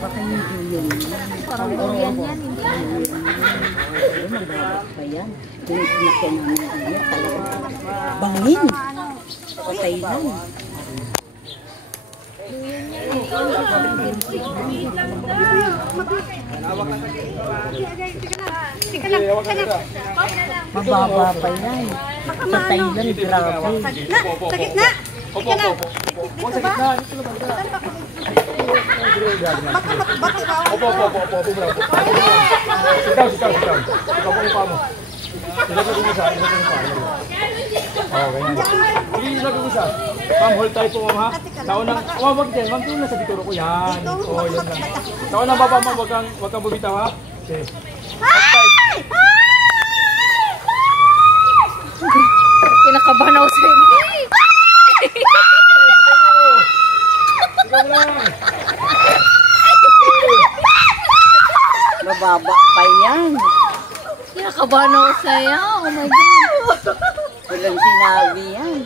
Baka yung parang durian yan, hindi. Magdabak pa yan. Tinakyan namin yan talaga. Bangin! Patay lang. Mababa pa yan. Patay lang, grabe. Sakit na! Opo. Sa gitna. Opo. Sitaw. Ikaw po yung paa mo. Ilagay ko isa. Ganyan. Sige, ilagay ko isa. Ma'am, hold tayo po, ma'am, ha? Sa unang, wag dyan. Ma'am, doon na sa bituro ko. Yan. Oo, yan lang. Sa unang baba, ma'am, wag kang bumitaw, ha? Okay. Kinakabahan ako sa inyo. Ikaw lang. Mababa pa yan. Kinakabahan ako sa'yo. Oh my God. Walang sinabi yan.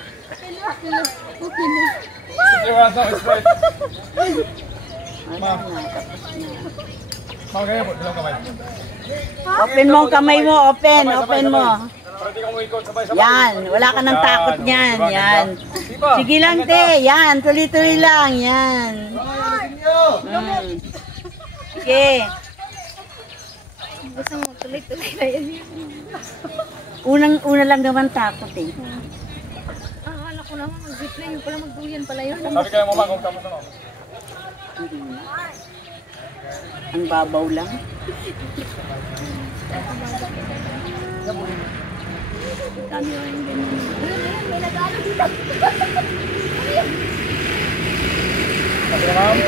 Okay na. Sige, straight. Ma'am. Tapos na. Ma'am, ganyan po. Dalawang kamay. Open mo ang kamay mo. Open mo. Para di ka umikot. Sabay-sabay. Yan. Wala ka ng takot niyan. Yan. Sige lang, te. Yan. Tuloy-tuloy lang. Yan. Sige. Gusto mo tuloy-tuloy na yan. Una lang naman takot eh. Akala ko naman mag-zipline. Yung pala magduyan pala yun. Sabi kayo mo, ma'am, kung tapos na. Hindi na. Ang babaw lang. Camera yung ganyan. May nag-ano dito. Sabi na, ma'am.